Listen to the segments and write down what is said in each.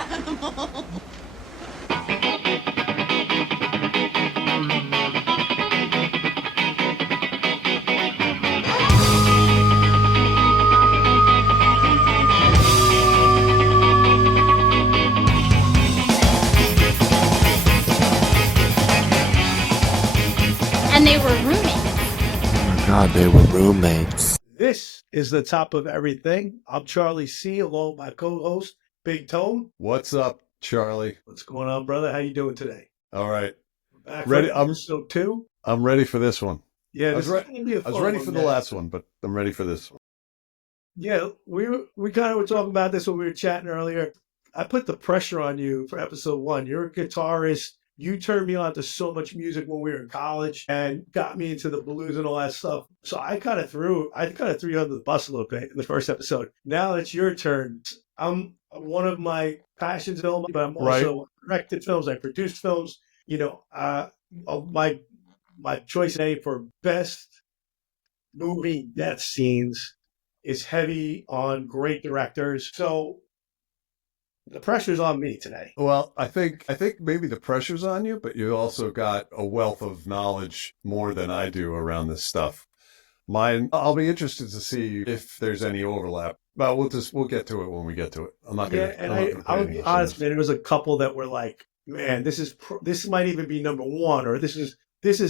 animal. And they were roommates. Oh my God, they were roommates. This is the top of everything. I'm Charlie C, along with my co-host, Big Tone. What's up, Charlie? What's going on, brother? How you doing today? All right. Back Ready? for episode 2. I'm ready for this one. Yeah, I was, this is gonna be a I was fun ready one, for the man. last one, but I'm ready for this one. Yeah, we kind of were talking about this when we were chatting earlier. I put the pressure on you for episode 1. You're a guitarist. You turned me on to so much music when we were in college and got me into the blues and all that stuff. So I kind of threw you under the bus a little bit in the first episode. Now it's your turn. I'm one of my passions, film, but I'm also directed films. I produced films. You know, my choice today for best movie death scenes is heavy on great directors. So the pressure's on me today. Well, I think maybe the pressure's on you, but you also got a wealth of knowledge more than I do around this stuff. I'll be interested to see if there's any overlap. But we'll get to it when we get to it. I'm not gonna. I'll be honest, man. There was a couple that were like, man, this might even be number 1, or this is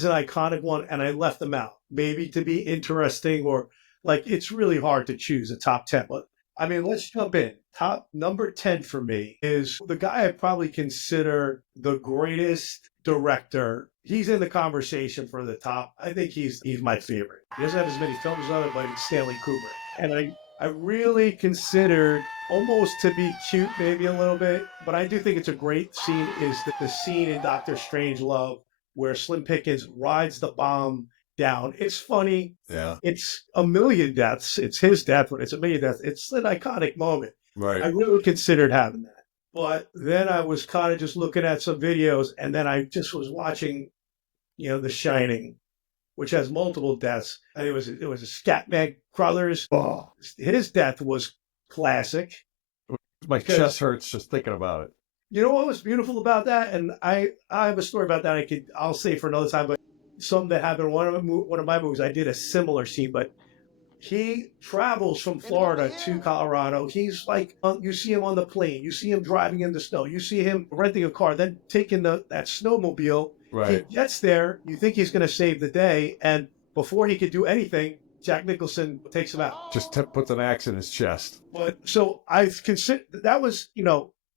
an iconic one, and I left them out, maybe to be interesting, or like it's really hard to choose a top 10. But I mean, let's jump in. Top number 10 for me is the guy I probably consider the greatest director. He's in the conversation for the top. I think he's my favorite. He doesn't have as many films on it, but it's Stanley Kubrick. And I really considered, almost to be cute maybe a little bit, but I do think it's a great scene, is the scene in Doctor Strangelove where Slim Pickens rides the bomb down. It's funny. Yeah. It's a million deaths. It's his death, but it's a million deaths. It's an iconic moment. Right. I really considered having that. But then I was kind of just looking at some videos, and then I just was watching, The Shining, which has multiple deaths. And it was a Scatman Crothers. Oh, his death was classic. My chest hurts just thinking about it. You know what was beautiful about that? And I have a story about that I'll say for another time, but something that happened in one of my movies, I did a similar scene, but he travels from Florida to Colorado. He's like, you see him on the plane, you see him driving in the snow, you see him renting a car, then taking that snowmobile. Right. He gets there, you think he's going to save the day, and before he could do anything, Jack Nicholson takes him out. Just puts an axe in his chest. But so I've considered that was,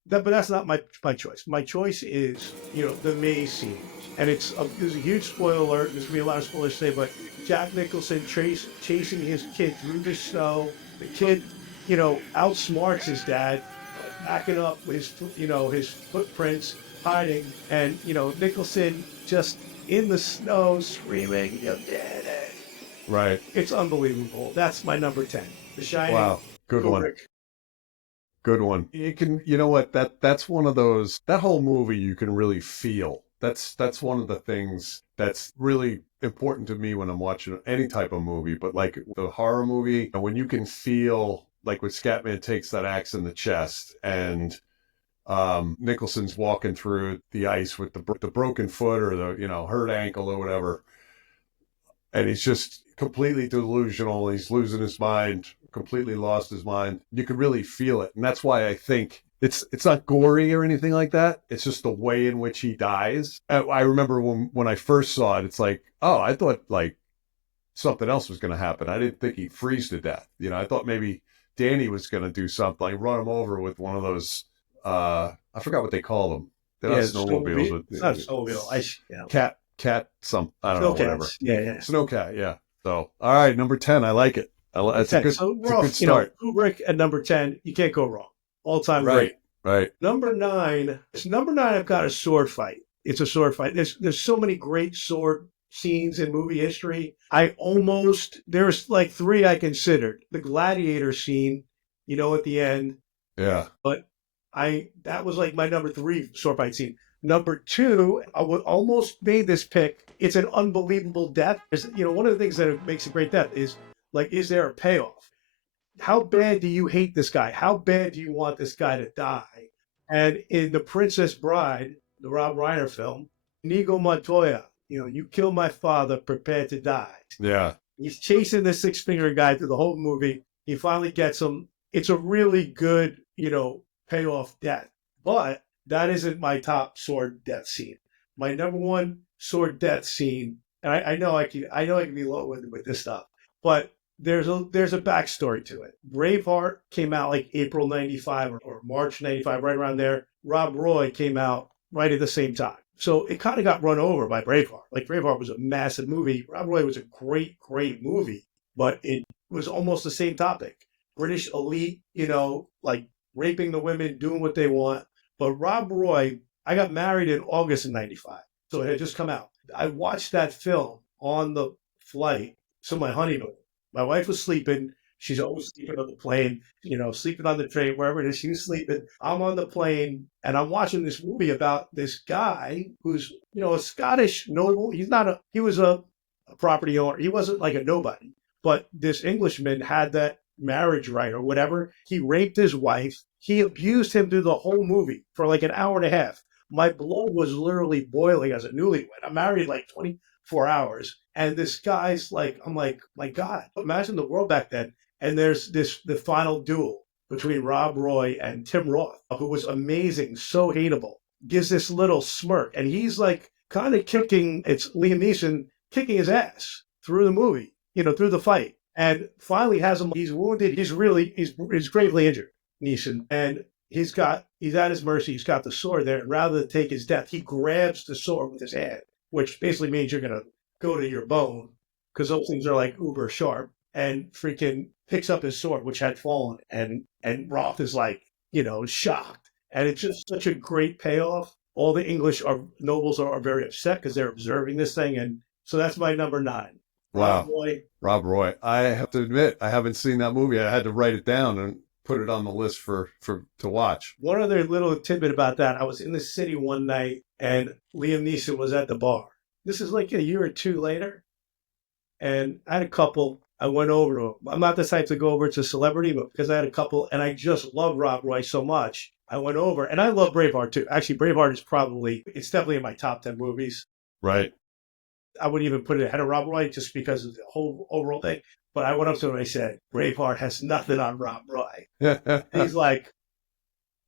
but that's not my choice. My choice is, the maze scene. And there's a huge spoiler alert. There's going to be a lot of spoilers today, but Jack Nicholson chasing his kid through the snow. The kid, outsmarts his dad, backing up his footprints, hiding. And, Nicholson just in the snow screaming, "You did it." Right. It's unbelievable. That's my number 10. The Shining. Wow. Good one. Good one. You know what? That's one of those, that whole movie you can really feel. That's one of the things that's really important to me when I'm watching any type of movie, but like the horror movie, when you can feel, like when Scatman takes that axe in the chest and Nicholson's walking through the ice with the broken foot or the hurt ankle or whatever, and he's just completely delusional. He's losing his mind, completely lost his mind. You can really feel it, and that's why I think it's not gory or anything like that. It's just the way in which he dies. I remember when I first saw it, it's like, oh, I thought like something else was going to happen. I didn't think he'd freeze to death. I thought maybe Danny was going to do something, like run him over with one of those. I forgot what they call them. They're not snowmobiles. It's not snowmobile. Cat. I don't know. Whatever. Yeah. Snowcat. Yeah. So all right, number 10. I like it. It's a good start. Kubrick at number 10. You can't go wrong. All time great. Right. Number 9. I've got a sword fight. It's a sword fight. There's so many great sword scenes in movie history. There's like 3 I considered. The gladiator scene, at the end. Yeah. But that was like my number 3 sword fight scene. Number 2, I would almost made this pick. It's an unbelievable death. One of the things that makes a great death is there a payoff? How bad do you hate this guy? How bad do you want this guy to die? And in The Princess Bride, the Rob Reiner film, Inigo Montoya, you kill my father, prepare to die. Yeah. He's chasing the six-finger guy through the whole movie. He finally gets him. It's a really good, payoff death. But that isn't my top sword death scene. My number one sword death scene, and I know I can be low with this stuff, but there's a backstory to it. Braveheart came out like April '95 or March '95, right around there. Rob Roy came out right at the same time. So it kind of got run over by Braveheart. Like Braveheart was a massive movie. Rob Roy was a great, great movie, but it was almost the same topic. British elite, like raping the women, doing what they want. But Rob Roy, I got married in August of '95. So it had just come out. I watched that film on the flight to my honeymoon. My wife was sleeping. She's always sleeping on the plane, sleeping on the train, wherever it is. She was sleeping. I'm on the plane and I'm watching this movie about this guy who's, a Scottish noble. He was a property owner. He wasn't like a nobody, but this Englishman had that marriage right or whatever. He raped his wife. He abused him through the whole movie for like an hour and a half. My blood was literally boiling as a newlywed. I'm married like 24 hours. And this guy's like, I'm like, my God, imagine the world back then. And there's the final duel between Rob Roy and Tim Roth, who was amazing, so hateable, gives this little smirk. And he's like kind of it's Liam Neeson kicking his ass through the movie, through the fight. And finally has him, he's wounded, he's gravely injured, Neeson. And he's at his mercy, he's got the sword there. And rather than take his death, he grabs the sword with his hand, which basically means you're going to go to your bone because those things are like uber sharp, and freaking picks up his sword, which had fallen. And Roth is like, shocked. And it's just such a great payoff. All the English nobles are very upset because they're observing this thing. And so that's my number 9. Wow. Rob Roy. I have to admit, I haven't seen that movie. I had to write it down and put it on the list to watch. One other little tidbit about that. I was in the city one night and Liam Neeson was at the bar. This is like a year or two later. And I had a couple. I went over to him. I'm not the type to go over to a celebrity, but because I had a couple and I just love Rob Roy so much, I went over. And I love Braveheart too. Actually, Braveheart it's definitely in my top 10 movies. Right. I wouldn't even put it ahead of Rob Roy just because of the whole overall thing. But I went up to him and I said, Braveheart has nothing on Rob Roy. He's like,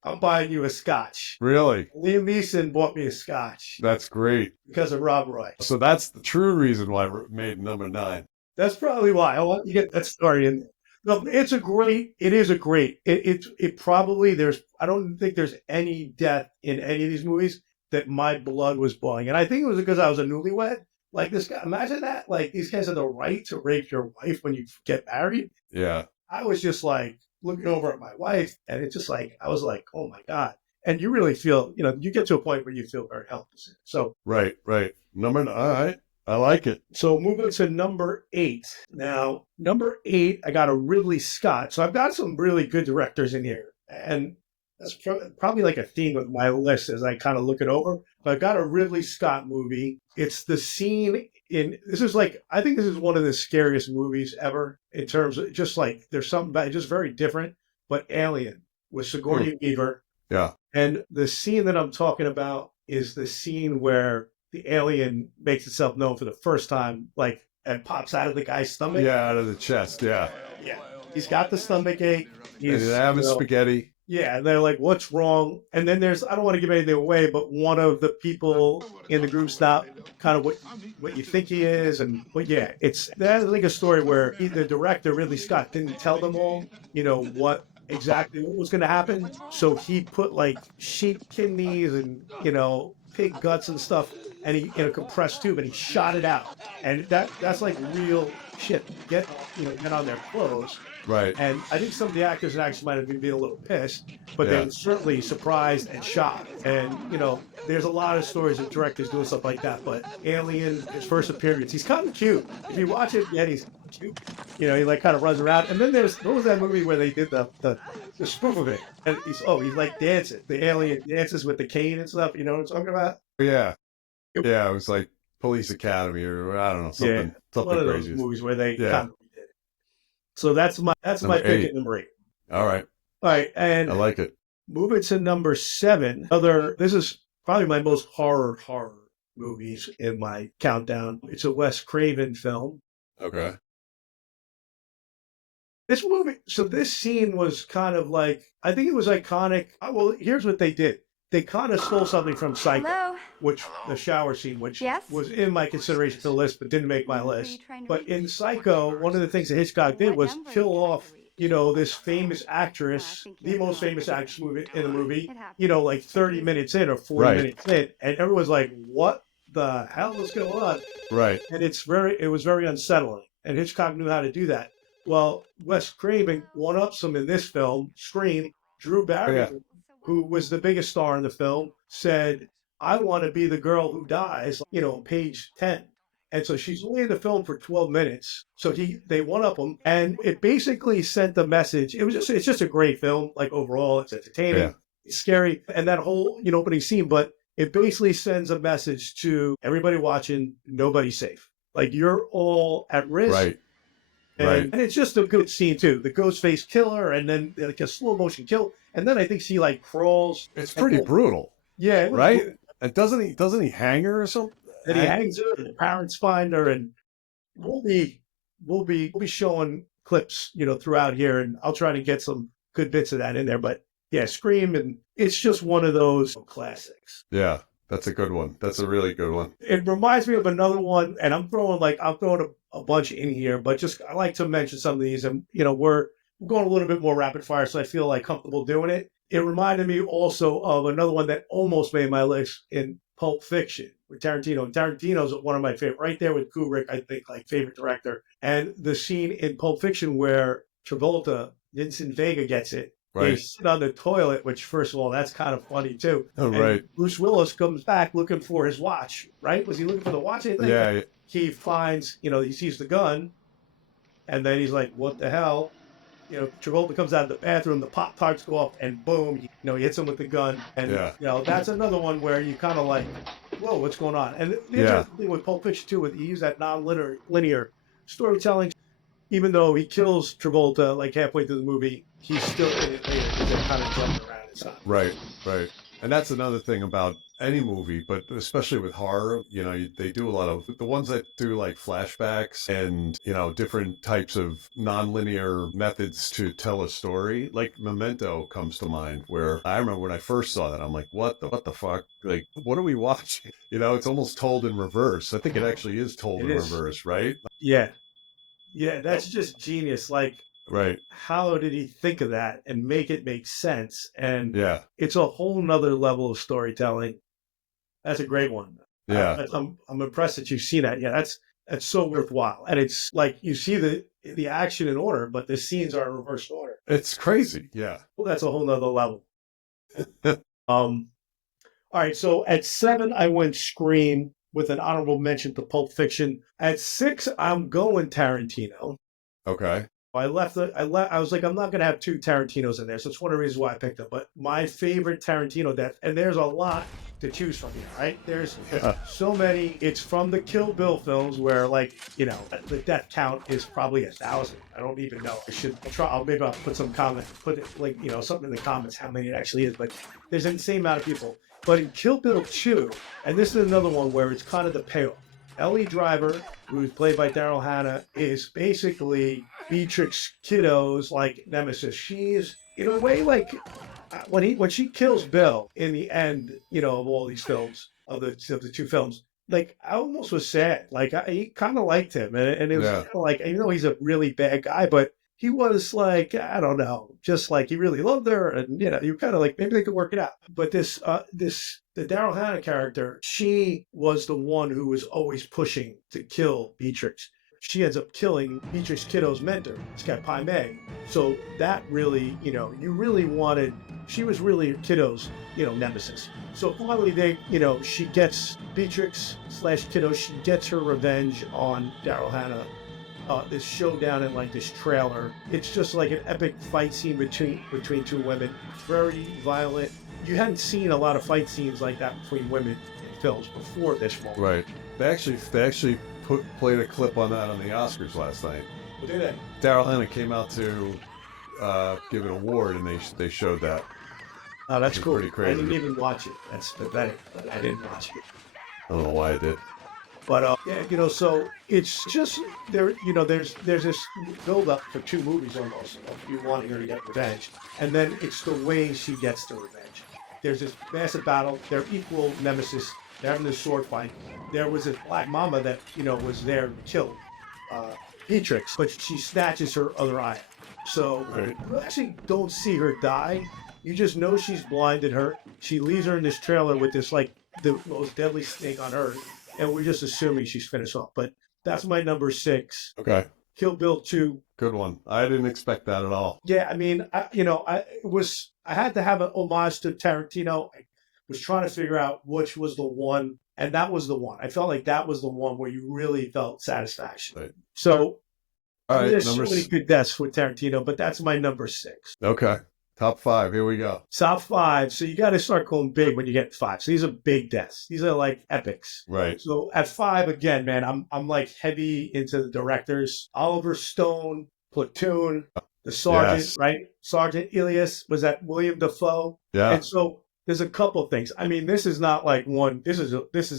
I'm buying you a Scotch. Really? Liam Neeson bought me a Scotch. That's great. Because of Rob Roy. So that's the true reason why it made number 9. That's probably why. I want you to get that story in there. No, it is a great, it probably, I don't think there's any death in any of these movies that my blood was boiling. And I think it was because I was a newlywed. Like this guy, imagine that. Like these guys have the right to rape your wife when you get married. Yeah. I was just like looking over at my wife and it's just like, I was like, oh my God. And you really feel, you get to a point where you feel very helpless. So. Right. All right. I like it. So moving to number 8. Now, number 8, I got a Ridley Scott. So I've got some really good directors in here. And that's probably like a theme of my list as I kind of look it over. But I've got a Ridley Scott movie. It's the scene I think this is one of the scariest movies ever in terms of just like, there's something about it, just very different. But Alien with Sigourney Weaver. Yeah. And the scene that I'm talking about is the scene where the alien makes itself known for the first time, and pops out of the guy's stomach. Yeah, out of the chest, yeah. Yeah. He's got the stomach ache. He's having spaghetti. Yeah, and they're like, what's wrong? And then I don't want to give anything away, but one of the people in the group's not kind of what you think he is. But yeah, that's like a story where the director, Ridley Scott, didn't tell them all, what was going to happen. So he put like sheep kidneys and, pig guts and stuff and he in a compressed tube and he shot it out. And that's like real shit. Get on their clothes. Right. And I think some of the actors actually might have been a little pissed, but they were certainly surprised and shocked. And, there's a lot of stories of directors doing stuff like that. But Alien, his first appearance, he's kind of cute. If you watch it, he's cute. He like kind of runs around. And then what was that movie where they did the spoof of it? And he's like dancing. The alien dances with the cane and stuff. You know what I'm talking about? Yeah. Yeah, it was like Police Academy or I don't know, something one of crazy. Those movies where they kind of did it. So that's my pick at number 8. All right. And I like it. Moving to number 7. This is probably my most horror movies in my countdown. It's a Wes Craven film. Okay. This movie, so this scene was kind of like, I think it was iconic. Well, here's what they did. They kind of stole something from Psycho, Hello? which the shower scene, which Yes? was in my consideration for the list, but didn't make my Who are you list. trying to But reach? in Psycho, one of the things that Hitchcock did What was number are kill you trying off, to reach? this famous actress, think the you're most wrong. famous actress in the movie, It happens. like 30 minutes in or 40 Right. minutes in, and everyone's like, "What the hell is going on?" Right. And it was very unsettling. And Hitchcock knew how to do that. Well, Wes Craven one-ups him in this film, Scream. Drew Barrymore, Yeah. who was the biggest star in the film, said, "I want to be the girl who dies," page 10. And so she's only in the film for 12 minutes. So they one-up him. And it basically sent the message. It's just a great film. Like overall, it's entertaining, Yeah. it's scary. And that whole, opening scene, but it basically sends a message to everybody watching, nobody's safe. Like you're all at risk. Right. And, Right. and it's just a good scene too. The ghost face killer, and then like a slow motion kill, and then I think she like crawls. It's pretty brutal, Yeah, it was right? cool. And doesn't he hang her or something? And he hangs her, and the parents find her, and we'll be showing clips, throughout here, and I'll try to get some good bits of that in there. But yeah, Scream, and it's just one of those classics. Yeah, that's a good one. That's a really good one. It reminds me of another one, and I'm throwing a bunch in here, but just I like to mention some of these, and we're going a little bit more rapid fire, so I feel like comfortable doing it. It reminded me also of another one that almost made my list in Pulp Fiction with Tarantino. And Tarantino's one of my favorite, right there with Kubrick, I think, like favorite director. And the scene in Pulp Fiction where Vincent Vega gets it. They Right. sit on the toilet, which, first of all, that's kind of funny, too. Oh, And right. Bruce Willis comes back looking for his watch, right? Was he looking for the watch? I think? Yeah. He finds, he sees the gun, and then he's like, what the hell? Travolta comes out of the bathroom, the Pop-Tarts go off, and boom, he hits him with the gun. And, Yeah. that's another one where you kind of like, whoa, what's going on? And the interesting thing with Pulp Fiction, too, he used that non-linear storytelling. Even though he kills Travolta like halfway through the movie, he's still in it later because they're kind of jumping around and stuff. Right. Right. And that's another thing about any movie, but especially with horror, they do a lot of the ones that do like flashbacks and, different types of nonlinear methods to tell a story. Like Memento comes to mind, where I remember when I first saw that, I'm like, what the fuck? Like, what are we watching? It's almost told in reverse. I think it actually is told in reverse, right? Yeah. Yeah, that's just genius. Like, Right. how did he think of that and make it make sense? And Yeah. it's a whole nother level of storytelling. That's a great one. Yeah. I'm impressed that you've seen that. Yeah, that's so worthwhile. And it's like you see the action in order, but the scenes are in reverse order. It's crazy. Yeah. Well, that's a whole nother level. All right, so at 7, I went Scream with an honorable mention to Pulp Fiction. At 6, I'm going Tarantino. Okay. I was like, I'm not going to have 2 Tarantinos in there. So it's one of the reasons why I picked it. But my favorite Tarantino death, and there's a lot to choose from here, right? There's so many. It's from the Kill Bill films where, like, the death count is probably 1,000. I don't even know. I should try. Maybe I'll put some comment, something in the comments how many it actually is. But there's an insane amount of people. But in Kill Bill 2, and this is another one where it's kind of the payoff. Ellie Driver, who's played by Daryl Hannah, is basically Beatrix Kiddo's like nemesis. She's in a way like when she kills Bill in the end, of all these films of the 2 films. Like I almost was sad. Like I kind of liked him, and it was kind of like he's a really bad guy, but he was like, I don't know, just like he really loved her, and you're kind of like maybe they could work it out. But the Daryl Hannah character, she was the one who was always pushing to kill Beatrix. She ends up killing Beatrix Kiddo's mentor, this guy Pai Mei. So that really, you really wanted. She was really Kiddo's, nemesis. So finally, she gets Beatrix/Kiddo. She gets her revenge on Daryl Hannah. This showdown in like this trailer. It's just like an epic fight scene between 2 women. It's very violent. You hadn't seen a lot of fight scenes like that between women in films before this one. Right. They actually played a clip on that on the Oscars last night. What did they? Daryl Hannah came out to give an award, and they showed that. Oh, that's It's cool. pretty I crazy. didn't even watch it. That's pathetic, but I didn't watch it. I don't know why I did. But yeah, so it's just there. There's this build up for two movies almost of you wanting her to get revenge, and then it's the way she gets the revenge. There's this massive battle. They're equal nemesis. They're having this sword fight. There was a black mama that was there to kill uh, Beatrix, but she snatches her other eye. So Right. you actually don't see her die. You just know she's blinded her. She leaves her in this trailer with this like the most deadly snake on earth, and we're just assuming she's finished off. But that's my number 6. Okay. Kill Bill 2. Good one. I didn't expect that at all. Yeah, I mean, I had to have an homage to Tarantino. I was trying to figure out which was the one, and that was the one. I felt like that was the one where you really felt satisfaction. Right. So All right. there's Number so many good deaths with Tarantino, but that's my number 6. Okay. Top 5. Here we go. Top 5. So you got to start going big when you get 5. So these are big deaths. These are like epics. Right. So at 5 again, man, I'm like heavy into the directors. Oliver Stone, Platoon, the Sergeant, Yes. right? Sergeant Ilias, was that William Dafoe? Yeah. And so there's a couple of things. I mean, this is not like one. This is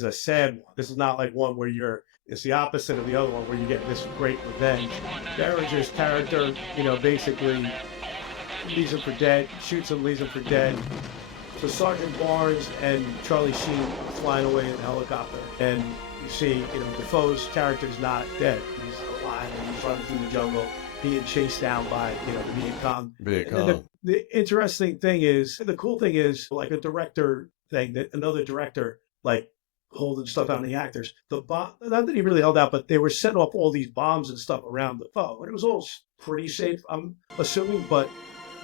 a sad one. This is not like one where it's the opposite of the other one where you get this great revenge. Derringer's character, basically leaves him for dead, shoots him, leaves him for dead. So Sergeant Barnes and Charlie Sheen are flying away in a helicopter, and you see, Defoe's character's not dead. He's alive, and he's running through the jungle, being chased down by, the Viet Cong. Viet And then Cong. the interesting thing is, the cool thing is, like a director thing, that another director, like, holding stuff out on the actors. The bomb, not that he really held out, but they were setting off all these bombs and stuff around Defoe, and it was all pretty safe, I'm assuming, but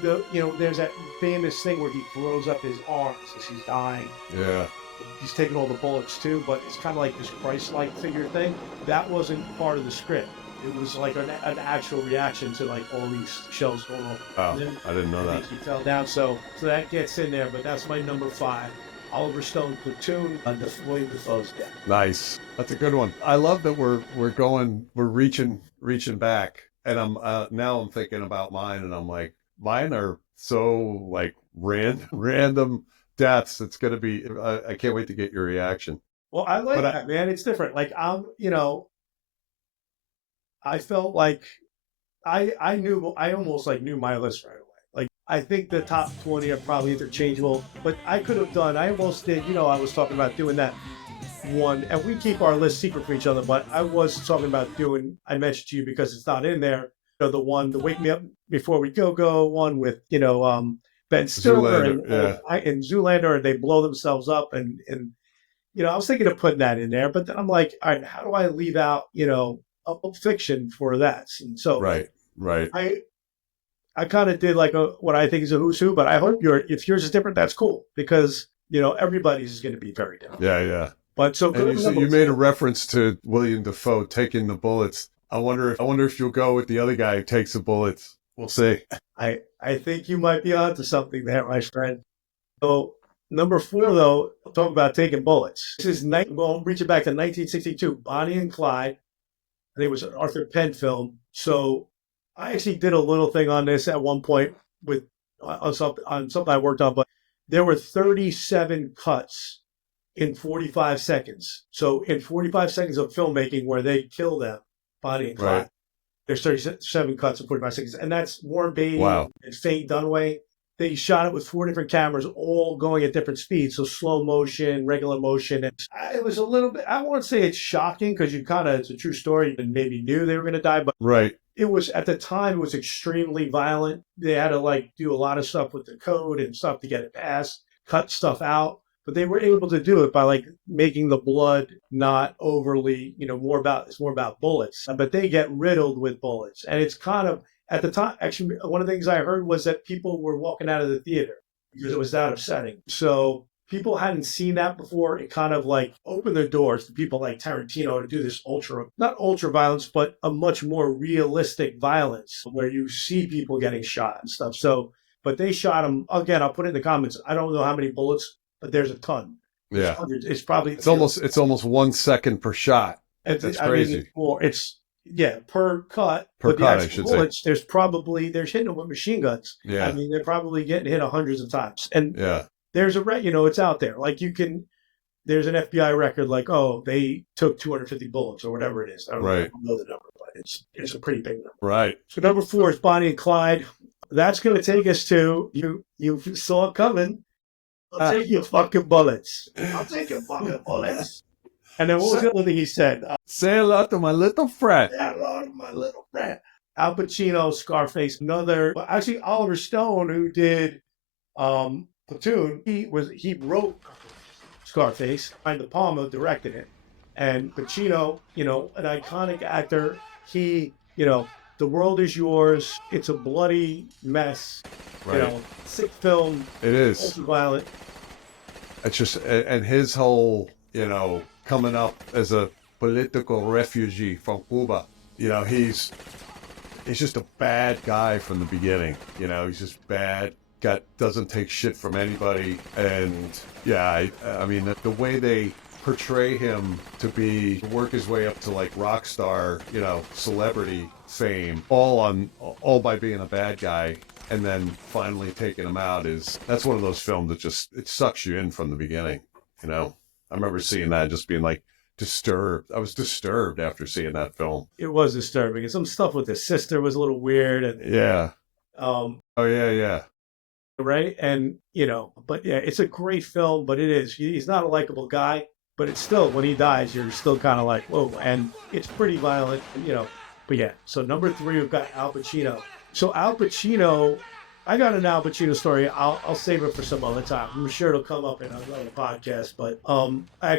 there's that famous thing where he throws up his arms as he's dying. Yeah. He's taking all the bullets too, but it's kind of like this Christ-like figure thing. That wasn't part of the script. It was like an actual reaction to like all these shells going off. Wow. Then I didn't know that. he fell down, so that gets in there. But that's my number 5. Oliver Stone, Platoon, William Dafoe's death. Nice. That's a good one. I love that we're reaching back, and now I'm thinking about mine, and I'm like, mine are so like random deaths. It's gonna be. I can't wait to get your reaction. Well, I like that, man. It's different. Like I felt like I almost like knew my list right away. Like I think the top 20 are probably interchangeable, but I almost did. I was talking about doing that one, and we keep our list secret for each other. But I was talking about doing. I mentioned to you because it's not in there. The one, the Wake Me Up Before We Go one with Ben Stiller and Zoolander, and they blow themselves up, and I was thinking of putting that in there, but then I'm like, all right, how do I leave out a Pulp Fiction for that? And so Right. I kind of did like what I think is a who's who, but I hope if yours is different, that's cool because everybody's is going to be very different. Yeah. But so you made a reference to William Dafoe taking the bullets. I wonder if you'll go with the other guy who takes the bullets. We'll see. I think you might be onto something there, my friend. So number 4, though, I'll talk about taking bullets. This is reaching back to 1962, Bonnie and Clyde. I think it was an Arthur Penn film. So I actually did a little thing on this at one point on something I worked on, but there were 37 cuts in 45 seconds. So in 45 seconds of filmmaking where they kill them, Bonnie and Clyde. Right. There's 37 cuts in 45 seconds. And that's Warren Beatty and Faye Dunaway. They shot it with 4 different cameras, all going at different speeds. So slow motion, regular motion. And it was a little bit, I won't say it's shocking because it's a true story and maybe knew they were going to die. But Right. it was, at the time, it was extremely violent. They had to do a lot of stuff with the code and stuff to get it passed, cut stuff out. But they were able to do it by making the blood not overly, it's more about bullets. But they get riddled with bullets. And it's kind of, at the time, actually, one of the things I heard was that people were walking out of the theater because it was that upsetting. So people hadn't seen that before. It kind of opened their doors to people like Tarantino to do this not ultra violence, but a much more realistic violence where you see people getting shot and stuff. So, but they shot them, again, I'll put it in the comments. I don't know how many bullets, but there's a ton. Yeah. It's probably It's almost 1 second per shot. That's crazy. It's Yeah, per cut. Per But the cut, I actual should say. bullets, they're hitting them with machine guns. Yeah. I mean, they're probably getting hit hundreds of times. And Yeah. there's it's out there. Like there's an FBI record, like, oh, they took 250 bullets or whatever it is. I don't know the number, but it's a pretty big number. Right. So number 4 is Bonnie and Clyde. That's going to take us to, you saw it coming. I'll take your fucking bullets. I'll take your fucking bullets. And then what was the other thing he said? Say hello to my little friend. Say hello to my little friend. Al Pacino, Scarface, actually Oliver Stone, who did Platoon, he wrote Scarface. Brian De Palma directed it. And Pacino, an iconic actor, he, The World Is Yours. It's a bloody mess. Right. Sick film. It is. Ultra violent. It's just, and his whole, coming up as a political refugee from Cuba. He's just a bad guy from the beginning. He's just bad. Doesn't take shit from anybody. And yeah, I mean, the way they portray him to work his way up to like rock star, celebrity fame, all by being a bad guy, and then finally taking him out that's one of those films that it sucks you in from the beginning. I remember seeing that and just being like disturbed. I was disturbed after seeing that film. It was disturbing. And some stuff with his sister was a little weird. And yeah. Oh yeah. Right. And but yeah, it's a great film, but he's not a likable guy, but it's still, when he dies, you're still kind of like, whoa, and it's pretty violent, but yeah. So number 3, we've got Al Pacino. So Al Pacino, I got an Al Pacino story. I'll save it for some other time. I'm sure it'll come up in another podcast, but I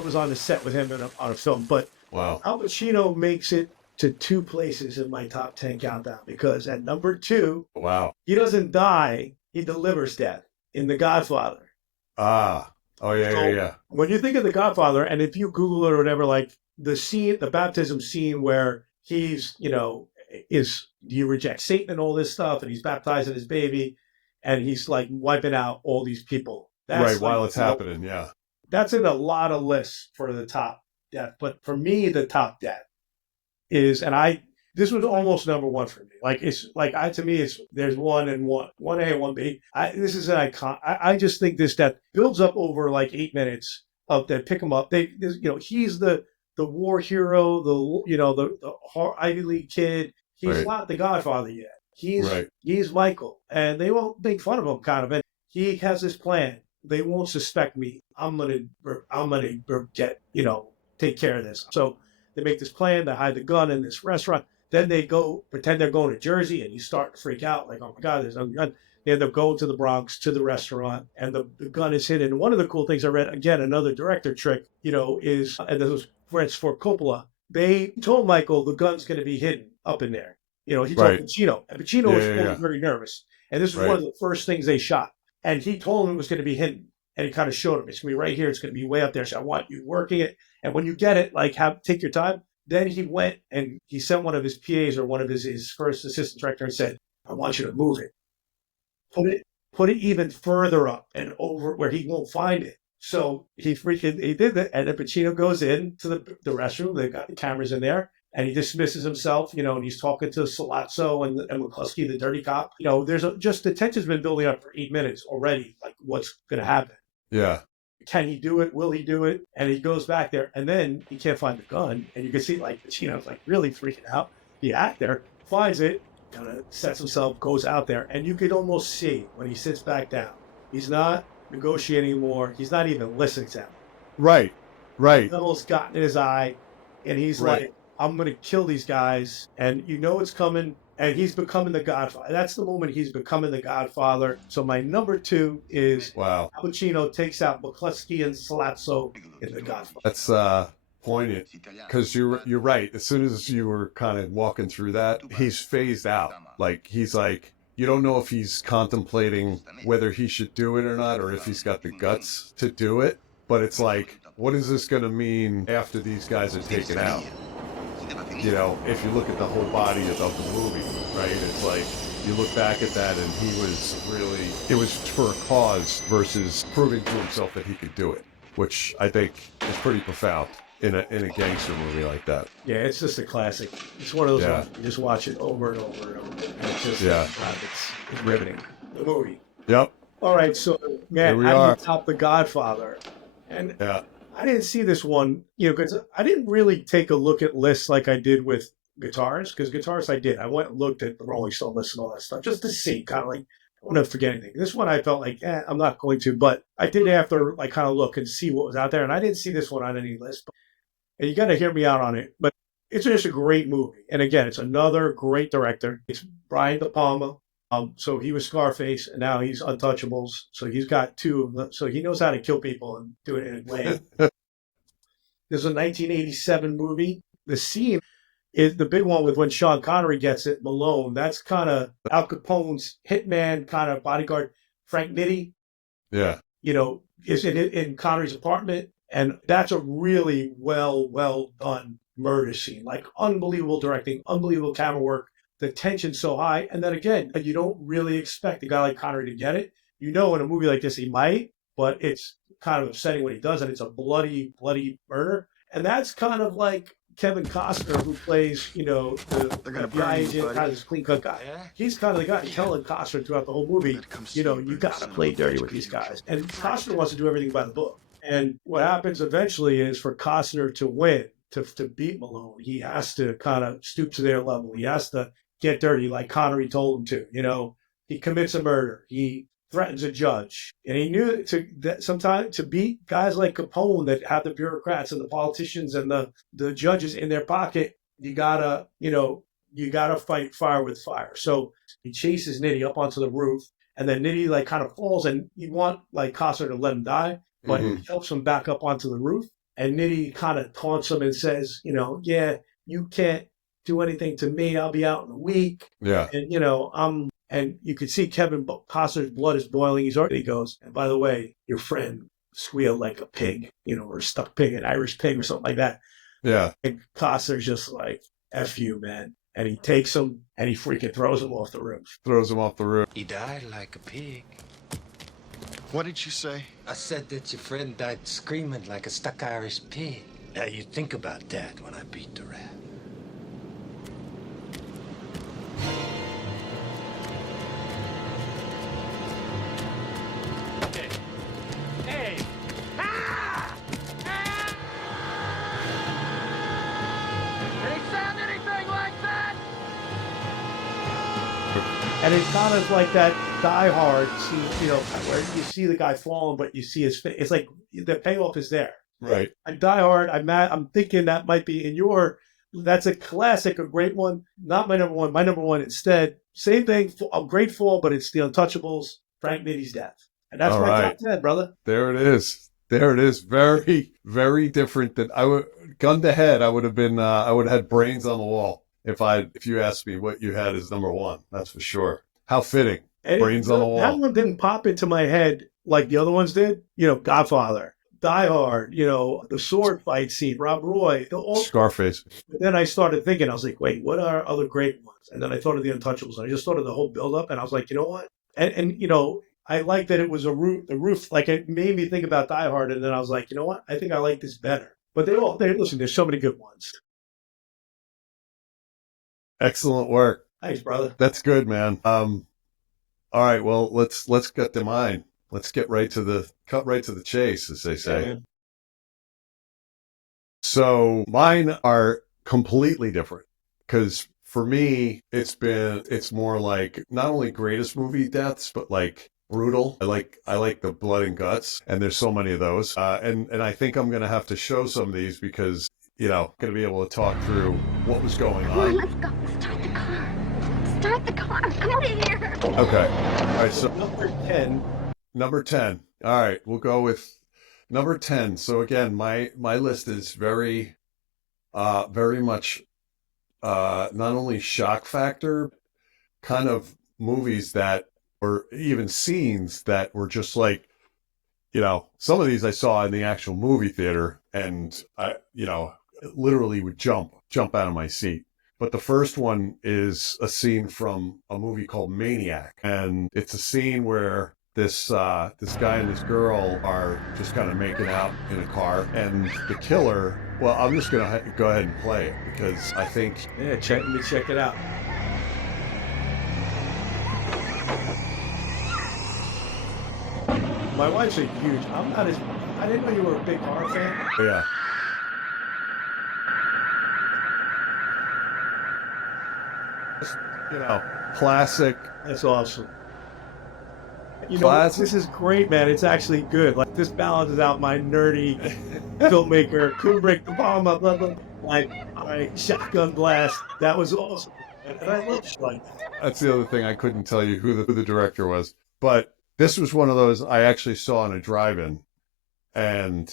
was on the set with him on a film, but wow. Al Pacino makes it to 2 places in my top 10 countdown, because at number 2, wow, he doesn't die, he delivers death in The Godfather. Ah, oh yeah, yeah. When you think of The Godfather, and if you Google it or whatever, like the baptism scene where he's, you reject Satan and all this stuff, and he's baptizing his baby, and he's like wiping out all these people. Right, while it's happening, yeah. That's in a lot of lists for the top death, but for me, the top death is, this was almost number 1 for me. Like, to me, there's 1A and 1B. This is an icon. I just think this death builds up over like 8 minutes of that. Pick him up. He's the war hero, the Ivy League kid. He's not the Godfather yet. He's Michael, and they won't make fun of him, kind of. And he has this plan. They won't suspect me. I'm gonna get, take care of this. So they make this plan. They hide the gun in this restaurant. Then they go pretend they're going to Jersey, and you start to freak out, like, oh my God, there's no gun. They end up going to the Bronx, to the restaurant, and the gun is hidden. And one of the cool things I read, again, another director trick, is, and this was Francis Ford Coppola, they told Michael the gun's going to be hidden up in there. He told Pacino. And Pacino was very nervous. And this was one of the first things they shot. And he told him it was going to be hidden. And he kind of showed him, it's going to be right here. It's going to be way up there. So I want you working it. And when you get it, take your time. Then he went and he sent one of his PAs or one of his first assistant director and said, I want you to move it. Put it even further up and over where he won't find it. So he did that. And then Pacino goes in to the restroom. They've got the cameras in there. And he dismisses himself, and he's talking to Sollozzo and McCluskey, the dirty cop. The tension's been building up for 8 minutes already. Like, what's going to happen? Yeah. Can he do it? Will he do it? And he goes back there, and then he can't find the gun. And you can see, like, Pacino's like really freaking out. The actor finds it, kind of sets himself, goes out there, and you could almost see when he sits back down, he's not negotiating anymore. He's not even listening to him. Right. The devil's gotten in his eye, and he's like, I'm going to kill these guys, and it's coming, and he's becoming the Godfather. That's the moment he's becoming the Godfather. So my number 2 is Al Pacino takes out McCluskey and Sollozzo in The Godfather. That's poignant, because you're right. As soon as you were kind of walking through that, he's phased out. Like, he's like, you don't know if he's contemplating whether he should do it or not, or if he's got the guts to do it. But it's like, what is this going to mean after these guys are taken out? If you look at the whole body of the movie, right? It's like, you look back at that, and it was for a cause versus proving to himself that he could do it, which I think is pretty profound. in a gangster movie like that. Yeah, it's just a classic. It's one of those Yeah. ones you just watch it over and over and over. And it's just, Yeah. God, it's riveting. The movie. Yep. All right, so Here man, we how do are. you top The Godfather? And Yeah. I didn't see this one, because I didn't really take a look at lists like I did with guitars, because guitars I did. I went and looked at the Rolling Stone list and all that stuff just to see, kind of like, I don't want to forget anything. This one I felt like, I'm not going to, but I did have to like kind of look and see what was out there, and I didn't see this one on any list. And you got to hear me out on it, but it's just a great movie. And again, it's another great director. It's Brian De Palma. So he was Scarface, and now he's Untouchables. So he's got two of them. So he knows how to kill people and do it in a way. There's a 1987 movie. The scene is the big one with when Sean Connery gets it, Malone. That's kind of Al Capone's hitman kind of bodyguard. Frank Nitti, Yeah. is in Connery's apartment. And that's a really well done murder scene. Like unbelievable directing, unbelievable camera work. The tension's so high. And then again, you don't really expect a guy like Connery to get it. In a movie like this, he might, but it's kind of upsetting when he does, and it's a bloody murder. And that's kind of like Kevin Costner, who plays, the agent, kind of this clean cut guy. Yeah? He's kind of the guy telling Costner throughout the whole movie, you got to play dirty with these guys. And Costner wants to do everything by the book. And what happens eventually is for Costner to win, to beat Malone, he has to kind of stoop to their level. He has to get dirty like Connery told him to. He commits a murder. He threatens a judge. And he knew that sometimes to beat guys like Capone that have the bureaucrats and the politicians and the judges in their pocket, you gotta fight fire with fire. So he chases Nitti up onto the roof, and then Nitti like kind of falls, and you want like Costner to let him die, but he helps him back up onto the roof. And Nitti kind of taunts him and says, yeah, you can't do anything to me. I'll be out in a week. Yeah. And, and you could see Kevin Costner's blood is boiling. He goes, and by the way, your friend squealed like a pig, or a stuck pig, an Irish pig or something like that. Yeah. And Costner's just like, F you, man. And he takes him and he freaking throws him off the roof. Throws him off the roof. He died like a pig. What did you say? I said that your friend died screaming like a stuck Irish pig. Now you think about that when I beat the rat. Hey! Ah! Ah! Did he sound anything like that? And it's kind of like that Die Hard scene, where you see the guy falling, but you see his face. It's like the payoff is there. Right. And Die Hard, I'm thinking that might be that's a classic, a great one. Not my number one. My number one instead. Same thing, a great fall, but it's The Untouchables, Frank Nitti's death. And that's All my right. top 10, brother. There it is. Very, very different than gun to head. I would have had Brains on the Wall if you asked me what you had as number one. That's for sure. How fitting. And Brains on the Wall. That one didn't pop into my head like the other ones did. Godfather, Die Hard, the sword fight scene, Rob Roy, Scarface. But then I started thinking, I was like, wait, what are other great ones? And then I thought of The Untouchables, and I just thought of the whole buildup, and I was like, you know what? And I like that it was the roof, like it made me think about Die Hard, and then I was like, you know what? I think I like this better. But listen, there's so many good ones. Excellent work. Thanks, brother. That's good, man. All right, well, let's get to mine. Let's cut right to the chase, as they say. Yeah. So mine are completely different because for me, it's more like not only greatest movie deaths, but like brutal. I like the blood and guts, and there's so many of those. And I think I'm gonna have to show some of these because gonna be able to talk through what was going Come on, on. let's go. Start the car. Start the car. Come out of here. Okay. All right. So Number 10. All right, we'll go with number 10. So again, my list is very much not only shock factor, kind of movies that or even scenes that were just like, some of these I saw in the actual movie theater and I, literally would jump out of my seat. But the first one is a scene from a movie called Maniac. And it's a scene where this guy and this girl are just kind of making out in a car, and the killer. Well, I'm just gonna go ahead and play it because I think. Yeah, let me check it out. My wife's a huge. I'm not as. I didn't know you were a big horror fan. Yeah. Just, classic. That's awesome. You know, this is great, man. It's actually good. Like, this balances out my nerdy filmmaker, Kubrick, the bomb, blah, blah, blah. My shotgun blast. That was awesome. And I love shit like that. That's the other thing. I couldn't tell you who the director was, but this was one of those I actually saw in a drive-in, and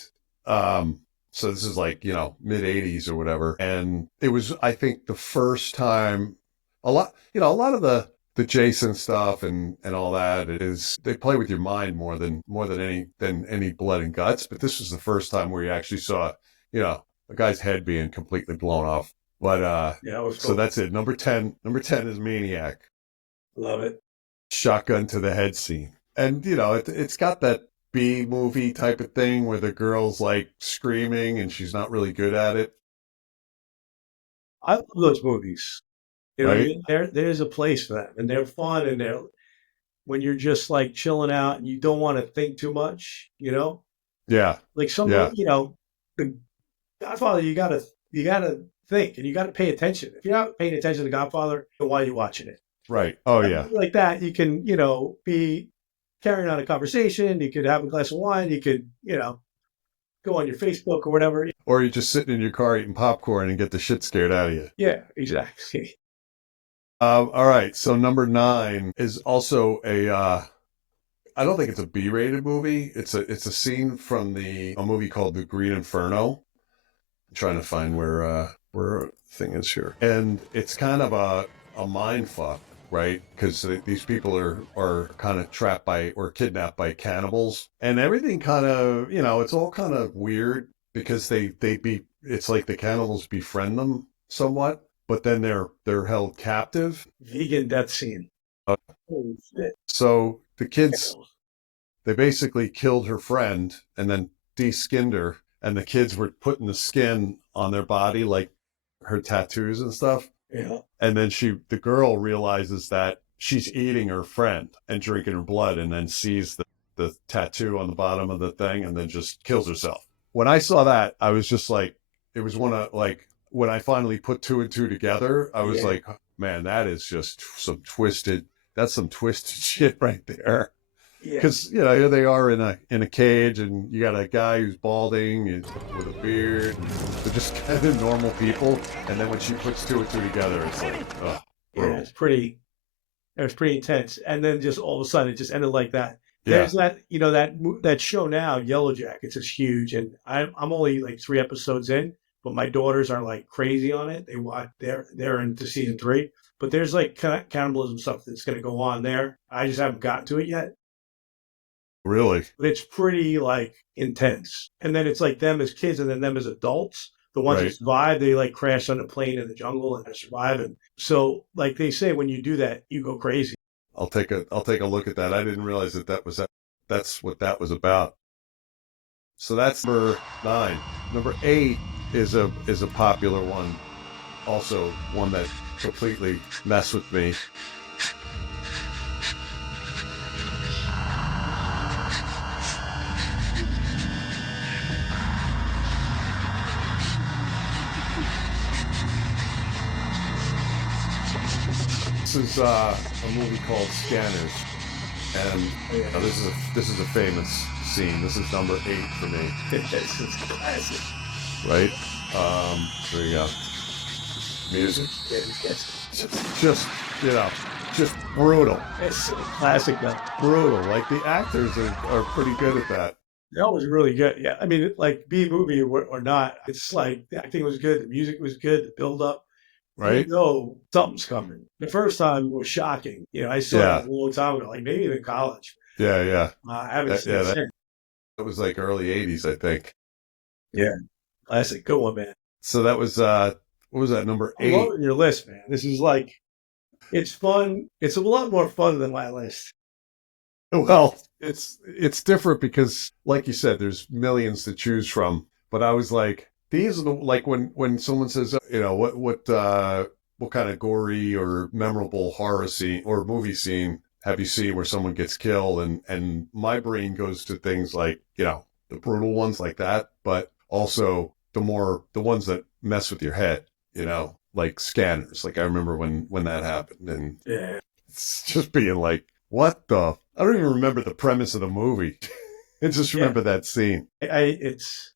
so this is like mid '80s or whatever, and it was I think the first time a lot of the Jason stuff and all that is they play with your mind more than any blood and guts, but this was the first time where you actually saw a guy's head being completely blown off. But yeah, it was cool. So that's it. Number 10 is Maniac. Love it. Shotgun to the head scene. And, it's got that B movie type of thing where the girl's like screaming and she's not really good at it. I love those movies. Right? There's a place for that. And they're fun, and they're when you're just like chilling out and you don't want to think too much, Yeah. Like the Godfather, you gotta think and you gotta pay attention. If you're not paying attention to Godfather, why are you watching it? Right. Oh yeah. Like that, you can, be carrying on a conversation. You could have a glass of wine. You could, go on your Facebook or whatever. Or you're just sitting in your car eating popcorn and get the shit scared out of you. Yeah, exactly. All right. So number 9 is also I don't think it's a B-rated movie. It's a scene from a movie called The Green Inferno. I'm trying to find where thing is here. And it's kind of a mind fuck. Right, because these people are kind of trapped by or kidnapped by cannibals, and everything kind of it's all kind of weird because it's like the cannibals befriend them somewhat, but then they're held captive. Vegan death scene. Holy shit. So the kids, they basically killed her friend and then de-skinned her, and the kids were putting the skin on their body like her tattoos and stuff. Yeah. And then the girl realizes that she's eating her friend and drinking her blood, and then sees the tattoo on the bottom of the thing and then just kills herself. When I saw that, I was just like, it was when I finally put 2 and 2 together, I was like, man, that is just some twisted shit right there. Because here they are in a cage, and you got a guy who's balding and with a beard. And they're just kind of normal people, and then when she puts 2 and 2 together, it's like, oh, yeah, it was pretty intense. And then just all of a sudden, it just ended like that. Yeah. There's that that show now, Yellow Jackets, is huge, and I'm only like 3 episodes in, but my daughters are like crazy on it. They watch, they're into season 3, but there's like cannibalism stuff that's going to go on there. I just haven't gotten to it yet. Really? But it's pretty like intense. And then it's like them as kids and then them as adults. The ones that survive, they like crash on a plane in the jungle and they're surviving. So like they say, when you do that, you go crazy. I'll take a look at that. I didn't realize that's what that was about. So that's number 9. Number 8 is a popular one. Also one that completely messed with me. This is a movie called Scanners, and this is a famous scene. This is number 8 for me. This is classic. Right? There you go. Music. Just brutal. It's classic though. Brutal. Like the actors are pretty good at that. That was really good. Yeah, I mean, like B movie or not, it's like the acting was good, the music was good, the build up. Right? You know something's coming. The first time was shocking. I saw it a long time ago, like maybe even college. Yeah. I haven't seen it since. That was like early 80s, I think. Yeah. Classic. Good one, man. So that was, what was that, number 8? I'm loving your list, man. This is like, it's fun. It's a lot more fun than my list. Well, it's different because, like you said, there's millions to choose from. But I was like, these are the like when someone says, what kind of gory or memorable horror scene or movie scene have you seen where someone gets killed? And my brain goes to things like, the brutal ones like that, but also the ones that mess with your head, like Scanners. Like I remember when that happened, and Yeah. it's just being like, what the? I don't even remember the premise of the movie. I just remember that scene. It's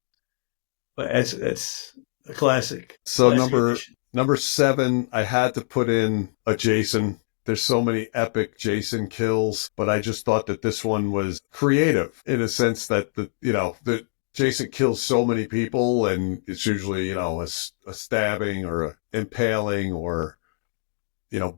a classic. So Classic edition. number 7, I had to put in a Jason. There's so many epic Jason kills, but I just thought that this one was creative in a sense that the Jason kills so many people, and it's usually a stabbing or a impaling or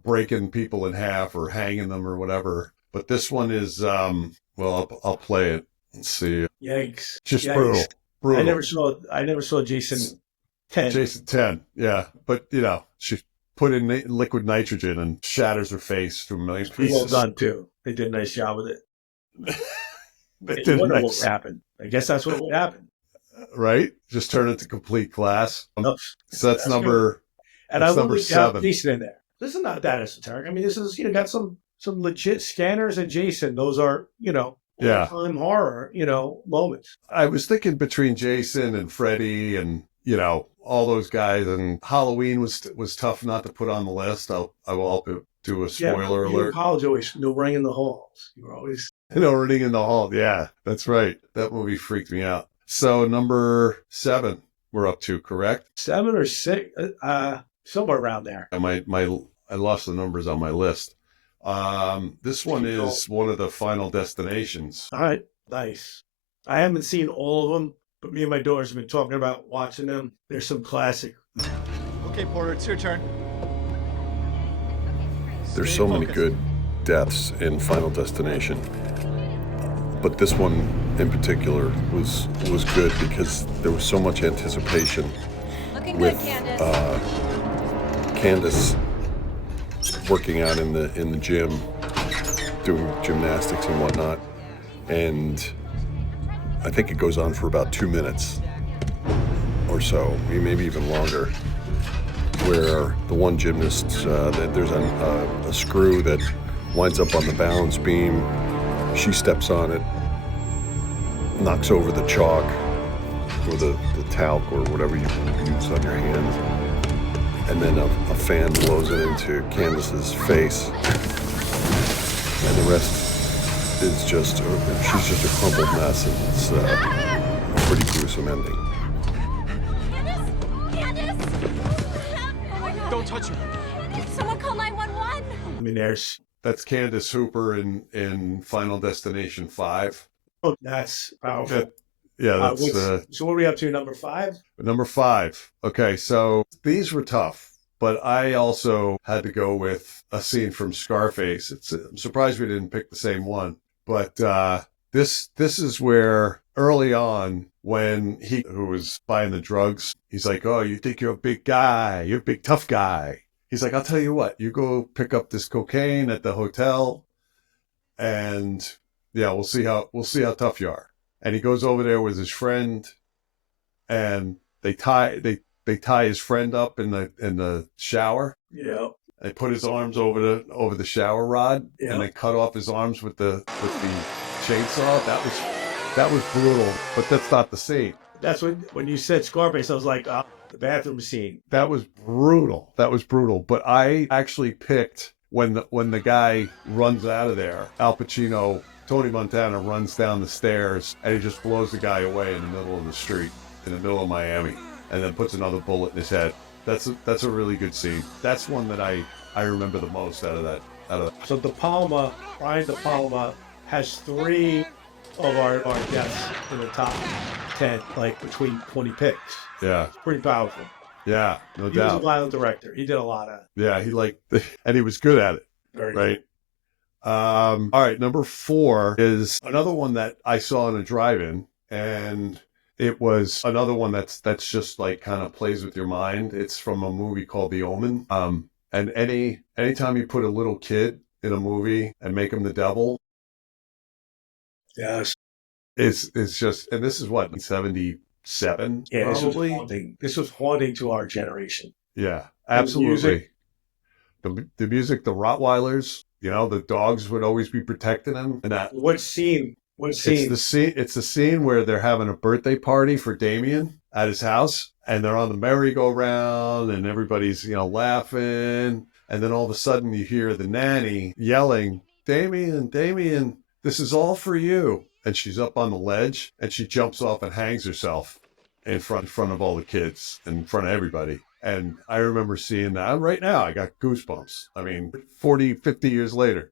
breaking people in half or hanging them or whatever. But this one is well, I'll play it and see. Yikes! Just Yikes. brutal. I never saw Jason 10. Jason 10, yeah. But, she put in liquid nitrogen and shatters her face to a million pieces. Well done too. They did a nice job with it. They You did wonder what nice, would happen. I guess that's what would happen. right? Just turn it to complete glass. No, So that's good. number, And that's I love number that you have 7. Jason in there. This is not that esoteric. I mean, this is got some legit Scanners and Jason. Those are Yeah. all-time horror moments. I was thinking between Jason and Freddy and, all those guys, and Halloween was tough not to put on the list. I will do a spoiler You in alert. college always no ring in the halls. You were always Ring in the Hall. Yeah, that's right. That movie freaked me out. So number 7, we're up to, correct? 7 or 6, somewhere around there. I lost the numbers on my list. This one is one of the Final Destinations. All right, nice. I haven't seen all of them, but me and my daughters have been talking about watching them. There's some classic. Okay, Porter, it's your turn. There's so many good deaths in Final Destination, but this one in particular was good because there was so much anticipation. Looking with good, Candace. Candace working out in the gym, doing gymnastics and whatnot, and I think it goes on for about 2 minutes or so, maybe even longer, where the one gymnast, there's a screw that winds up on the balance beam. She steps on it, knocks over the chalk or the talc or whatever you use on your hands, and then a fan blows it into Candace's face, and the rest is just, she's just a crumpled mess, and it's a pretty gruesome ending. Candace! Oh my God. Don't touch her. Someone call 911. I mean, there's That's Candace Hooper in Final Destination 5. that's powerful. Yeah, that's So what are we up to? Number 5? number 5. Okay, so these were tough, but I also had to go with a scene from Scarface. I'm surprised we didn't pick the same one, but this is where early on when who was buying the drugs, he's like, "Oh, you think you're a big guy? You're a big tough guy." He's like, "I'll tell you what, you go pick up this cocaine at the hotel, and yeah, we'll see how tough you are." And he goes over there with his friend, and they tie his friend up in the shower. Yeah. They put his arms over the shower rod, Yeah. and they cut off his arms with the chainsaw. That was brutal, but that's not the scene. That's when you said Scarface, I was like, the bathroom scene. That was brutal. But I actually picked when the guy runs out of there. Al Pacino, Tony Montana runs down the stairs, and he just blows the guy away in the middle of the street, in the middle of Miami, and then puts another bullet in his head. That's a really good scene. That's one that I remember the most out of that. So Brian De Palma has 3 of our deaths in the top 10, like between 20 picks. Yeah, Pretty powerful. yeah, no He was a doubt. violent director. He did a lot of Yeah, and he was good at it. very Right. All right, number 4 is another one that I saw in a drive-in, and it was another one that's just like kind of plays with your mind. It's from a movie called The Omen. And anytime you put a little kid in a movie and make him the devil, Yes. It's just, and this is what, 77, Yeah, probably? This was haunting to our generation. Yeah, And the music. absolutely. The music, the Rottweilers, the dogs would always be protecting them. And that What scene? it's the scene where they're having a birthday party for Damien at his house, and they're on the merry-go-round, and everybody's, laughing. And then all of a sudden you hear the nanny yelling, Damien, Damien, this is all for you. And she's up on the ledge, and she jumps off and hangs herself in front of all the kids, in front of everybody. And I remember seeing that right now. I got goosebumps. I mean, 40, 50 years later.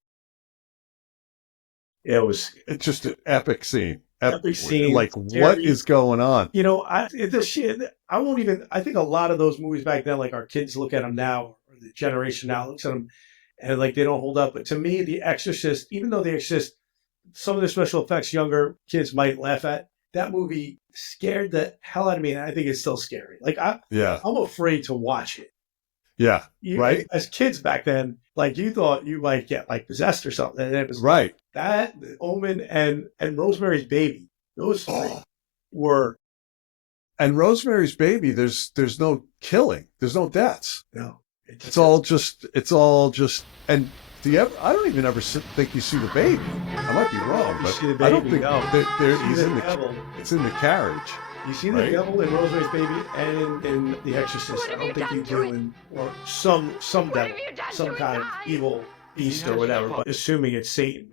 It's just an epic scene. Epic scene. Like, what is going on? I think a lot of those movies back then, like our kids look at them now, or the generation now looks at them, and like they don't hold up. But to me, The Exorcist, even though The Exorcist, some of the special effects younger kids might laugh at, that movie scared the hell out of me, and I think it's still scary. Like I'm afraid to watch it. Yeah, right. As kids back then, like you thought you might get like possessed or something, and it was right. That Omen and Rosemary's Baby, those were. And Rosemary's Baby, there's no killing, there's no deaths. No, it's all just. And I don't even ever think you see the baby. I might be wrong, but I don't think he's in the. It's in the carriage. You see the devil in Rosemary's Baby and in The Exorcist. I don't think you do in or some devil, some kind of evil beast or whatever. But assuming it's Satan,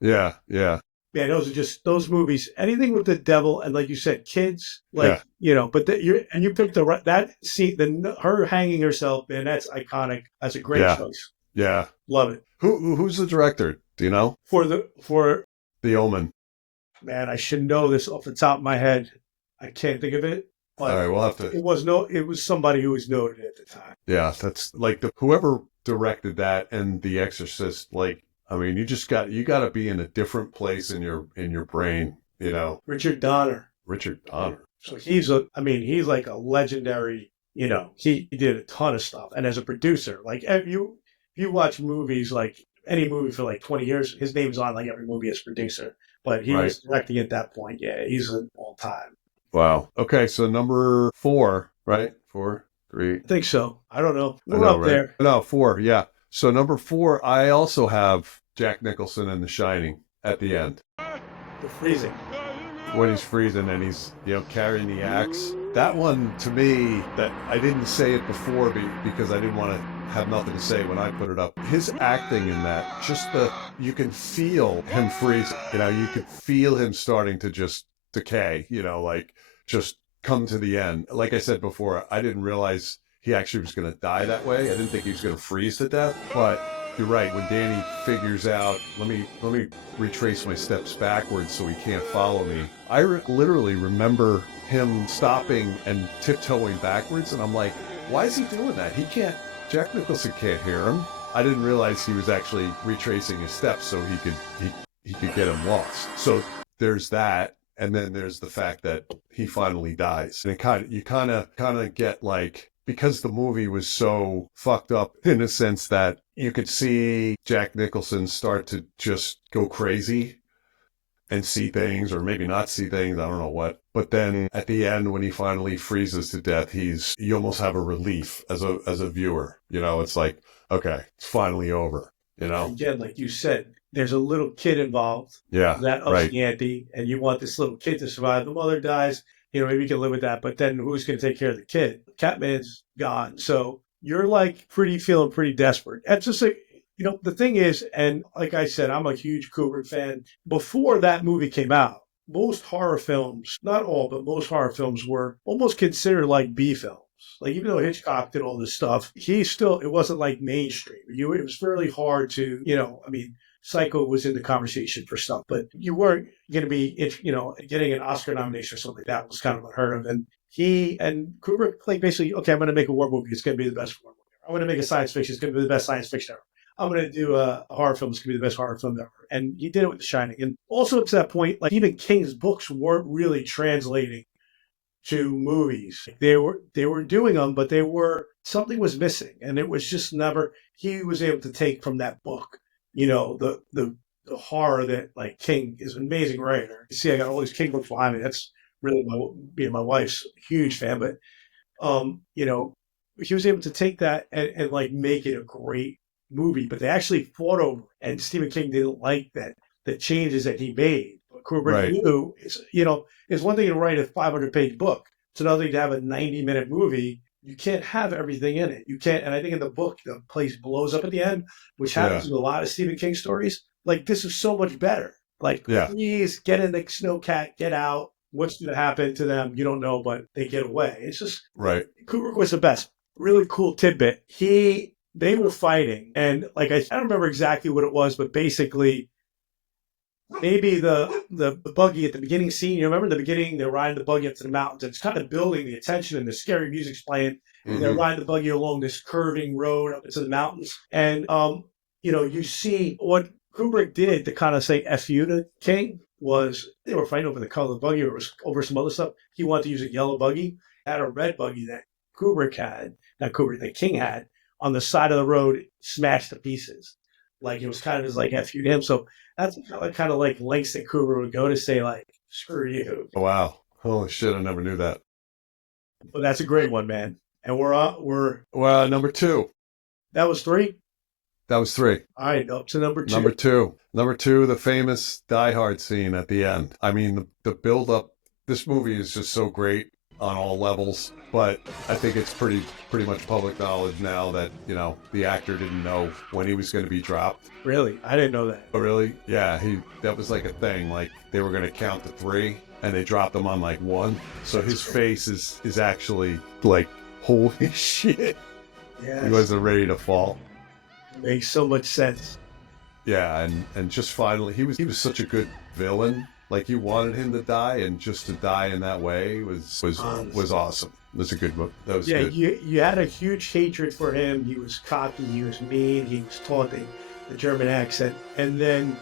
Yeah, yeah. Man, those are just those movies. Anything with the devil and, like you said, kids, like But you picked that scene, her hanging herself, man. That's iconic. That's a great choice. Yeah, love it. Who's the director? Do you know? For The Omen. Man, I should know this off the top of my head. I can't think of it. But all right, we'll have to. It was somebody who was noted at the time. Yeah, that's like whoever directed that and The Exorcist. Like, I mean, you got to be in a different place in your brain. Richard Donner. So he's like a legendary. He did a ton of stuff, and as a producer, like if you watch movies, like any movie for like 20 years, his name's on like every movie as producer. But he was directing at that point. Yeah, he's an all time. Wow. Okay, so number 4, right? 4, 3. I think so. I don't know. We're up there. No, 4. Yeah. So number 4, I also have Jack Nicholson in The Shining at the end. The freezing. When he's freezing and he's carrying the axe. That one to me, that I didn't say it before because I didn't want to have nothing to say when I put it up. His acting in that, you can feel him freezing. You could feel him starting to just decay. Like just come to the end. Like I said before, I didn't realize he actually was going to die that way. I didn't think he was going to freeze to death. But you're right. When Danny figures out, let me retrace my steps backwards so he can't follow me. I literally remember him stopping and tiptoeing backwards, and I'm like, why is he doing that? Jack Nicholson can't hear him. I didn't realize he was actually retracing his steps so he could get him lost. So there's that. And then there's the fact that he finally dies. And you kind of get like, because the movie was so fucked up in a sense that you could see Jack Nicholson start to just go crazy and see things, or maybe not see things, I don't know what. But then at the end, when he finally freezes to death, you almost have a relief as a viewer. It's like, okay, it's finally over. Again, like you said, there's a little kid involved. Yeah, that ups the ante, and you want this little kid to survive. The mother dies. Maybe you can live with that, but then who's going to take care of the kid? Catman's gone, so you're like feeling pretty desperate. That's just like, the thing is, and like I said, I'm a huge Kubrick fan. Before that movie came out, most horror films, not all, but most horror films were almost considered like B films. Like, even though Hitchcock did all this stuff, it wasn't like mainstream. It was fairly hard to, Psycho was in the conversation for stuff, but you weren't going to be, getting an Oscar nomination or something like that was kind of unheard of. And Kubrick, like, basically, okay, I'm going to make a war movie. It's going to be the best war movie. I'm going to make a science fiction. It's going to be the best science fiction ever. I'm going to do a horror film. It's going to be the best horror film ever. And he did it with The Shining. And also to that point, like, even King's books weren't really translating to movies. They were doing them, but something was missing. And it was just never, he was able to take from that book, the the horror that like King is an amazing writer. You see, I got all these King books behind me. That's really my wife's a huge fan, but you know, he was able to take that and like make it a great movie. But they actually fought over it, and Stephen King didn't like that the changes that he made. But Kubrick knew, it's one thing to write a 500-page book. It's another thing to have a 90-minute movie. You can't have everything in it. You can't, and I think in the book the place blows up at the end, which happens in a lot of Stephen King stories. Like, this is so much better. Like, please get in the snowcat, get out. What's going to happen to them? You don't know, but they get away. It's just Kubrick was the best. Really cool tidbit. They were fighting, and like I don't remember exactly what it was, but basically, maybe the buggy at the beginning scene. You remember in the beginning they're riding the buggy up to the mountains. And it's kind of building the attention, and the scary music's playing. And they're riding the buggy along this curving road up into the mountains, and you see what Kubrick did to kind of say "F you" to King was they were fighting over the color of the buggy, or it was over some other stuff. He wanted to use a yellow buggy, had a red buggy that that King had on the side of the road, smashed to pieces. Like it was kind of just like F you to him. So that's kind of like lengths that Kubrick would go to say like, screw you. Wow. Holy shit, I never knew that. But that's a great one, man. And we're number 2. That was 3? That was 3. All right, up to number 2. Number two, the famous Die Hard scene at the end. I mean, the build up, this movie is just so great on all levels, but I think it's pretty much public knowledge now that, the actor didn't know when he was going to be dropped. Really? I didn't know that. Oh, really? Yeah, that was like a thing. Like they were going to count to 3 and they dropped him on like 1. So his face is actually like, holy shit. Yeah. He wasn't ready to fall. Makes so much sense. Yeah, and just finally, he was such a good villain. Like you wanted him to die, and just to die in that way was awesome. It was a good book. That was good. You had a huge hatred for him. He was cocky. He was mean. He was taunting the German accent. And then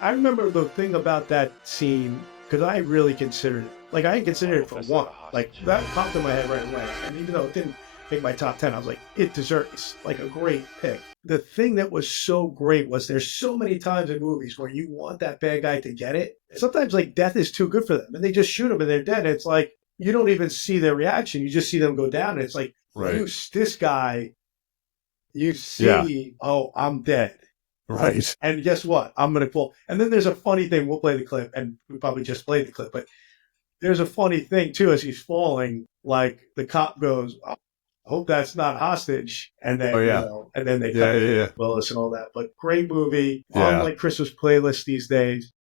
I remember the thing about that scene, because I really considered it. Like I considered it for one. Like that popped in my head right away. And even though it didn't make my top 10, I was like, it deserves like a great pick. The thing that was so great was there's so many times in movies where you want that bad guy to get it. Sometimes like death is too good for them and they just shoot them and they're dead. It's like, you don't even see their reaction. You just see them go down. And it's like, this guy, you see, oh, I'm dead. Right. And guess what? I'm going to fall. And then there's a funny thing. We'll play the clip and we probably just played the clip, but there's a funny thing too, as he's falling, like the cop goes, oh, I hope that's not hostage. And then, and then they cut Willis and all that. But great movie. On like Christmas playlist these days.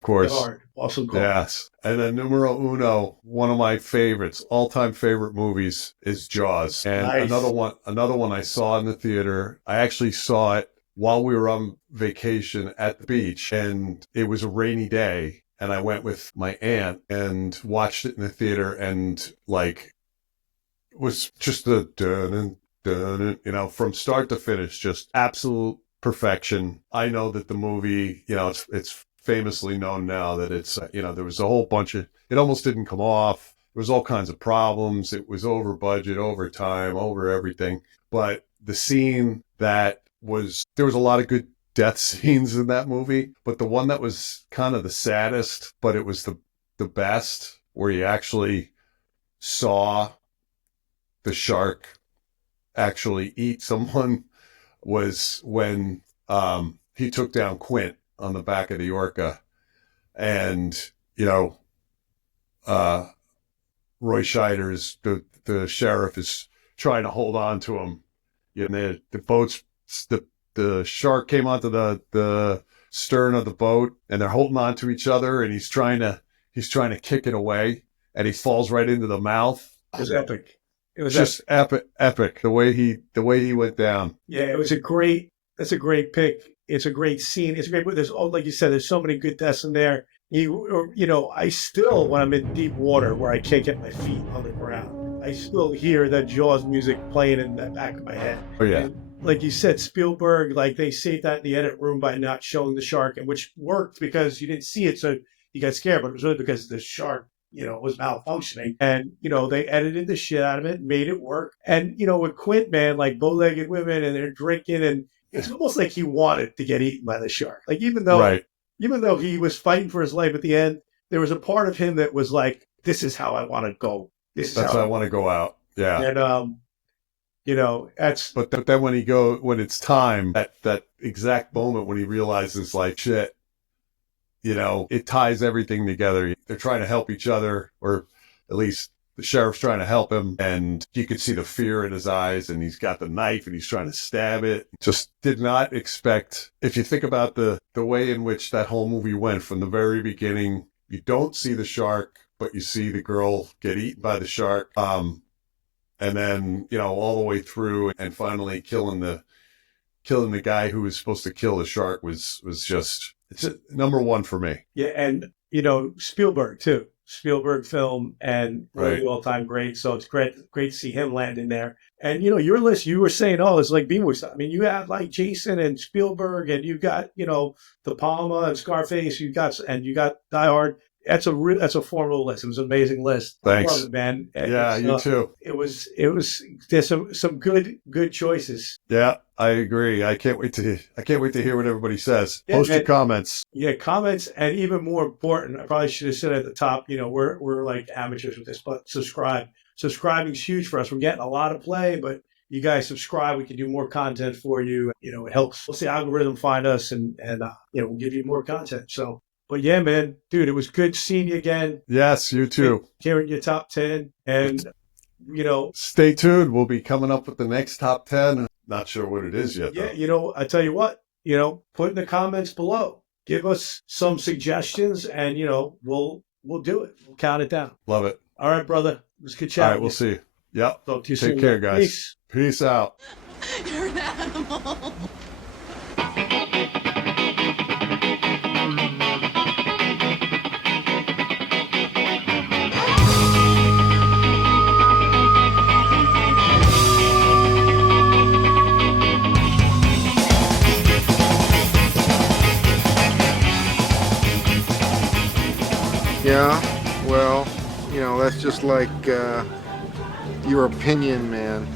Of course. Hard. Awesome call. Yes. And then numero uno, one of my favorites, all-time favorite movies is Jaws. And another one I saw in the theater. I actually saw it while we were on vacation at the beach. And it was a rainy day. And I went with my aunt and watched it in the theater and like, was just the dun, from start to finish, just absolute perfection. I know that the movie, it's famously known now that it's, there was a whole bunch of, it almost didn't come off. There was all kinds of problems. It was over budget, over time, over everything. But the scene there was a lot of good death scenes in that movie, but the one that was kind of the saddest, but it was the best, where you actually saw the shark actually eat someone, was when he took down Quint on the back of the Orca, and Roy Scheider's the sheriff is trying to hold on to him. And the shark came onto the stern of the boat, and they're holding on to each other, and he's trying to kick it away, and he falls right into the mouth. It was epic. It was just epic the way he went down. Yeah, that's a great pick. It's a great scene. It's a great. There's like you said, there's so many good deaths in there. I still, when I'm in deep water where I can't get my feet on the ground, I still hear that Jaws music playing in the back of my head. Oh yeah. And like you said, Spielberg, like they saved that in the edit room by not showing the shark, and which worked because you didn't see it, so you got scared. But it was really because the shark, was malfunctioning. And, they edited the shit out of it, made it work. And, with Quint, man, like bow-legged women and they're drinking and it's almost like he wanted to get eaten by the shark. Like even though Right. he was fighting for his life at the end, there was a part of him that was like, "This is how I want to go. This is That's how how I want to go out. Yeah. And that's But then when it's time, that exact moment when he realizes like shit, it ties everything together. They're trying to help each other, or at least the sheriff's trying to help him, and you could see the fear in his eyes, and he's got the knife and he's trying to stab it. Just did not expect, if you think about the way in which that whole movie went from the very beginning, you don't see the shark, but you see the girl get eaten by the shark. And then, all the way through and finally killing the guy who was supposed to kill the shark was just, it's number one for me. yeah, and Spielberg too. Spielberg film and Right. all-time great. So it's great to see him land in there. And your list, you were saying, oh, it's like B-movie stuff. I mean, you had like Jason and Spielberg, and you got De Palma and Scarface. You got Die Hard. That's a formidable list. It was an amazing list. Thanks. I love it, man. And Yeah, you too. It was there's some good choices. Yeah, I agree. I can't wait to hear what everybody says. Yeah, Post your man. comments. Yeah, comments, and even more important, I probably should have said at the top, we're like amateurs with this, but subscribe. Subscribing is huge for us. We're getting a lot of play, but you guys subscribe. We can do more content for you. It helps the algorithm find us, and we'll give you more content. So, but yeah, man, dude, it was good seeing you again. Yes, you too. Hearing your top 10, and Stay tuned. We'll be coming up with the next top 10. Not sure what it is yet, though. yeah, I tell you what, put in the comments below. Give us some suggestions, and we'll do it. We'll count it down. Love it. All right, brother. It was good chat. All right, we'll see you. Yep. Talk to you soon. Take care, guys. Peace. Peace out. You're an animal. Yeah, well, that's just like your opinion, man.